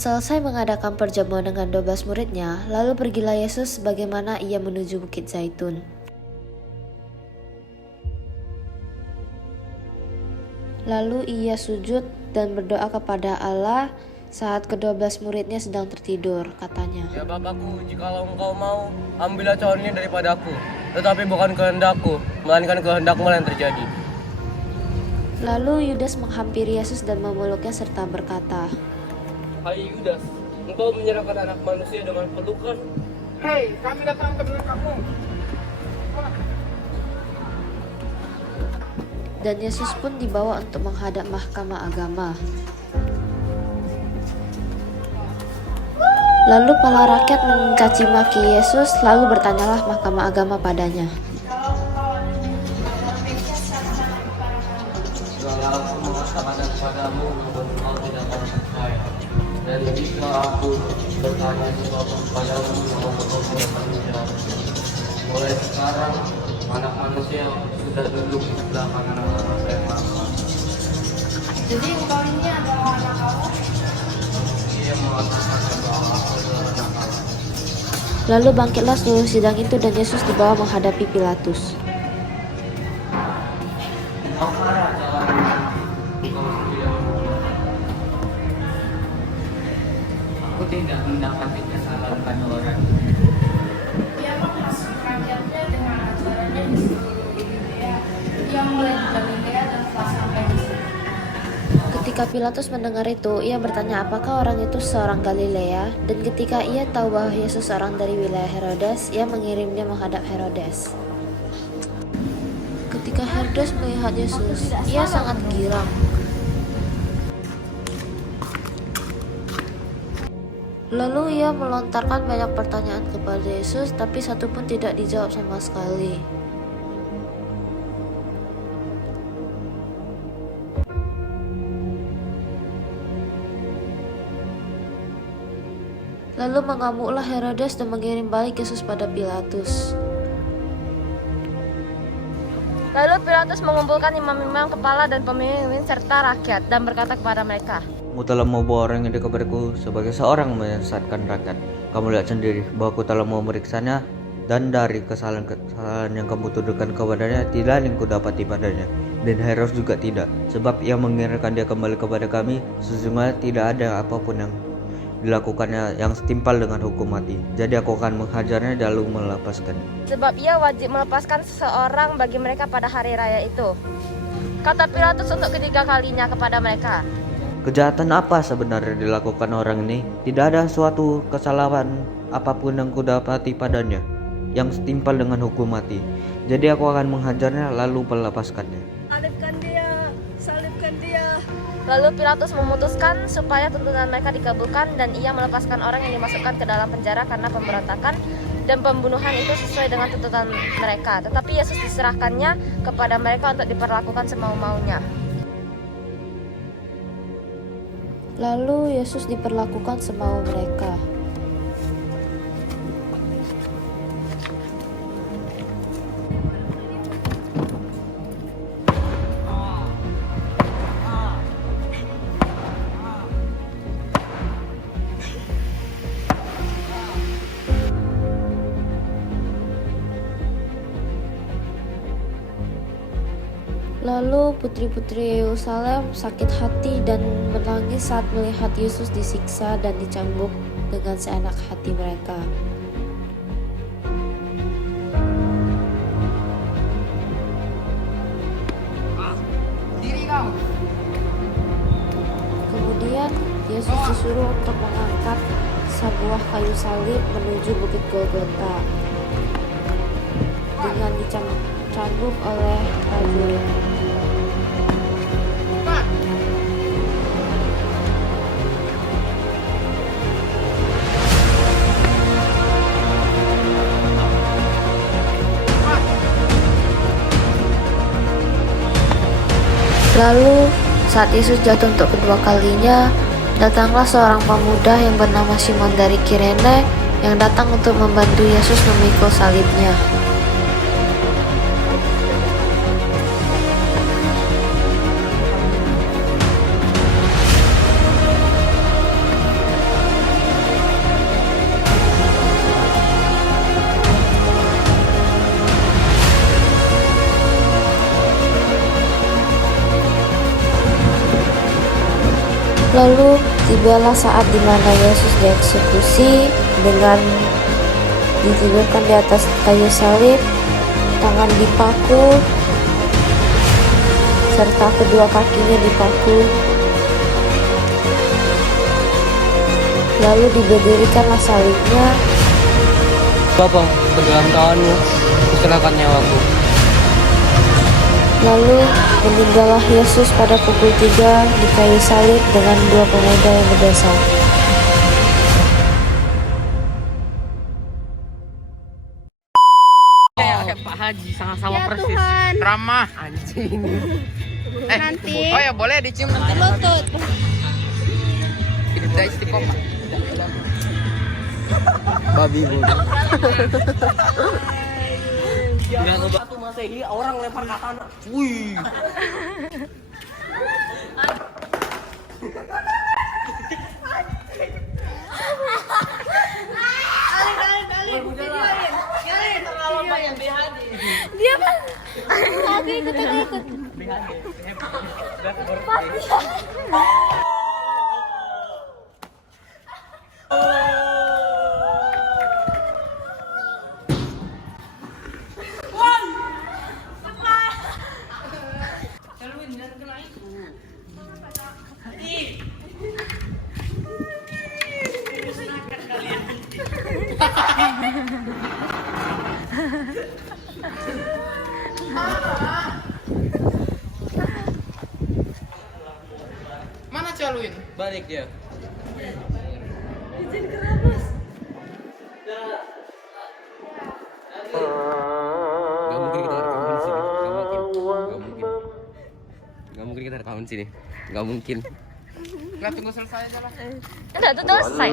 Saat selesai mengadakan perjamuan dengan 12 muridnya, lalu pergilah Yesus bagaimana ia menuju Bukit Zaitun. Lalu ia sujud dan berdoa kepada Allah saat ke-12 muridnya sedang tertidur, katanya, "Ya Bapakku, jikalau engkau mau, ambillah cawan ini daripada aku. Tetapi bukan kehendakku, melainkan kehendakmu yang terjadi." Lalu Yudas menghampiri Yesus dan memeluknya serta berkata, "Hai Yudas, engkau menyerahkan anak manusia dengan pelukan?" Hei, kami datang ke belakangmu. Dan Yesus pun dibawa untuk menghadap mahkamah agama. Lalu para rakyat mencaci maki Yesus, lalu bertanyalah mahkamah agama padanya, "Segala aku mengatakan kepadamu, namun engkau tidak mau percaya. Dan jika aku bertanya sesuatu kepadamu, namun engkau tidak akan menjawab. Mulai sekarang, anak manusia sudah duduk di sebelah kanan Allah yang Maha." Jadi engkau ini adalah anak Allah? Ia mengatakan bahwa aku adalah anak Allah. Lalu bangkitlah seluruh sidang itu dan Yesus dibawa menghadapi Pilatus. Engkau marah jalan engkau tidak menggunakan. Aku tidak mendapati kesalahan pada orang. Ia menghasut rakyatnya dengan ajarannya di seluruh Yudea. Ia mulai di Galilea dan telah sampai di sini. Ketika Pilatus mendengar itu, ia bertanya apakah orang itu seorang Galilea, dan ketika ia tahu bahwa Yesus seorang dari wilayah Herodes, ia mengirimnya menghadap Herodes. Ketika Herodes melihat Yesus, ia sangat girang. Lalu ia melontarkan banyak pertanyaan kepada Yesus, tapi satu pun tidak dijawab sama sekali. Lalu mengamuklah Herodes dan mengirim balik Yesus pada Pilatus. Lalu Pilatus mengumpulkan imam-imam kepala dan pemimpin serta rakyat dan berkata kepada mereka, "Kamu telah membawa orang ini kepadaku sebagai seorang menyesatkan rakyat. Kamu lihat sendiri bahwa aku telah memeriksanya, dan dari kesalahan yang kamu tuduhkan kepadanya tidak ada yang kudapati padanya. Dan Herodes juga tidak, sebab ia mengirimkan dia kembali kepada kami. Sesungguhnya tidak ada apapun yang dilakukannya yang setimpal dengan hukum mati. Jadi aku akan menghajarnya lalu melepaskan. sebab ia wajib melepaskan seseorang bagi mereka pada hari raya itu." Kata Pilatus untuk ketiga kalinya kepada mereka, Kejahatan apa sebenarnya dilakukan orang ini? Tidak ada suatu kesalahan apapun yang kudapati padanya yang setimpal dengan hukum mati. Jadi aku akan menghajarnya lalu melepaskannya. "Salibkan dia, salibkan dia." Lalu Pilatus memutuskan supaya tuntutan mereka dikabulkan dan ia melepaskan orang yang dimasukkan ke dalam penjara karena pemberontakan dan pembunuhan itu sesuai dengan tuntutan mereka. Tetapi Yesus diserahkannya kepada mereka untuk diperlakukan semau-maunya. Lalu Yesus diperlakukan semau mereka. Lalu putri-putri Yerusalem sakit hati dan menangis saat melihat Yesus disiksa dan dicambuk dengan seenak hati mereka. Diri kau. Kemudian Yesus disuruh untuk mengangkat sebuah kayu salib menuju Bukit Golgota dengan dicambuk oleh prajurit. Lalu saat Yesus jatuh untuk kedua kalinya, datanglah seorang pemuda yang bernama Simon dari Kirene yang datang untuk membantu Yesus memikul salibnya. Lalu tibalah saat dimana Yesus dieksekusi dengan ditidurkan di atas kayu salib, tangan dipaku, serta kedua kakinya dipaku. Lalu diberdirikanlah salibnya. Bapak, ke dalam tanganmu, kuserahkan nyawaku. Lalu meninggallah Yesus pada pukul 3 di kayu salib dengan dua pemuda yang berdosa. Pak Haji sama-sama Ya persis. Tuhan. Ramah anjing. Nanti. Oh ya boleh dicium nanti. Lutut. Hidup dari istiqomah. Babi bu. Satu Masehi orang lempar ke tanah. Wih. Dia kan. Aku ikut. Mana Caluin? Balik dia. Gak mungkin kita rekaman sini. Gak mungkin. Lah tunggu selesai aja lah. Udah tuh selesai.